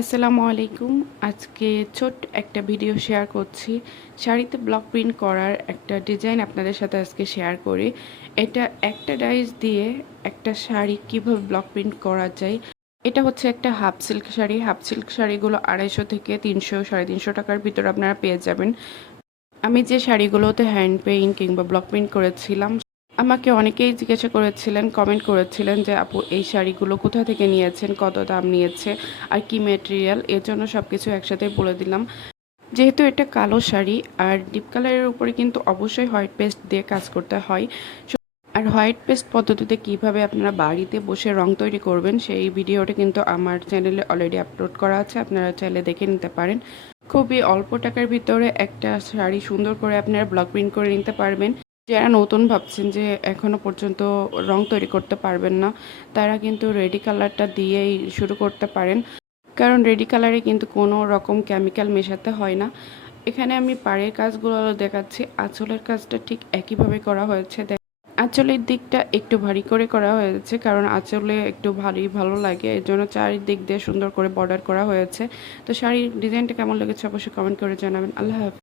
আসসালামু আলাইকুম। আজকে ছোট্ট একটা ভিডিও শেয়ার করছি। শাড়িতে ব্লক প্রিন্ট করার একটা ডিজাইন আপনাদের সাথে আজকে শেয়ার করি। এটা একটা ডাইস দিয়ে একটা শাড়ি কীভাবে ব্লক প্রিন্ট করা যায়? এটা হচ্ছে একটা half silk sari. Half silk শাড়িগুলো আড়াইশো থেকে তিনশো, সাড়ে তিনশো টাকার ভিতরে আপনারা পেয়ে যাবেন। আমি যে শাড়িগুলোতে হ্যান্ড পেইন্ট কিংবা ব্লক প্রিন্ট করেছিলাম আমাকে অনেকেই জিজ্ঞাসা করেছিলেন কমেন্ট করেছিলেন যে, আপু, এই শাড়িগুলো কোথা থেকে নিয়েছেন? কত দাম নিয়েছে? আর কি মেটেরিয়াল এর জন্য সব কিছু একসাথে বলে দিলাম। যেহেতু এটা কালো শাড়ি, আর ডিপ কালারের উপরে কিন্তু অবশ্যই হোয়াইট পেস্ট দিয়ে কাজ করতে হয়। আর হোয়াইট পেস্ট পদ্ধতিতে কীভাবে আপনারা বাড়িতে বসে রং তৈরি করবেন, সেই ভিডিওটা কিন্তু আমার চ্যানেলে অলরেডি আপলোড করা আছে, আপনারা চাইলে দেখে নিতে পারেন। খুবই অল্প টাকার ভিতরে একটা শাড়ি সুন্দর করে আপনারা ব্লক প্রিন্ট করে নিতে পারবেন। যারা নতুন ভাবছেন যে এখনও পর্যন্ত রং তৈরি করতে পারবেন না, তারা কিন্তু রেডি কালারটা দিয়েই শুরু করতে পারেন। কারণ রেডি কালারে কিন্তু কোনো রকম কেমিক্যাল মেশাতে হয় না। এখানে আমি পাড়ের কাজগুলো দেখাচ্ছি, আঁচলের কাজটা ঠিক একইভাবে করা হয়েছে। আঁচলের দিকটা একটু ভারী করে করা হয়েছে, কারণ আঁচলে একটু ভারী ভালো লাগে, এর জন্য চারিদিক দিয়ে সুন্দর করে বর্ডার করা হয়েছে। তো শাড়ির ডিজাইনটা কেমন লেগেছে অবশ্যই কমেন্ট করে জানাবেন। আল্লাহ হাফিজ।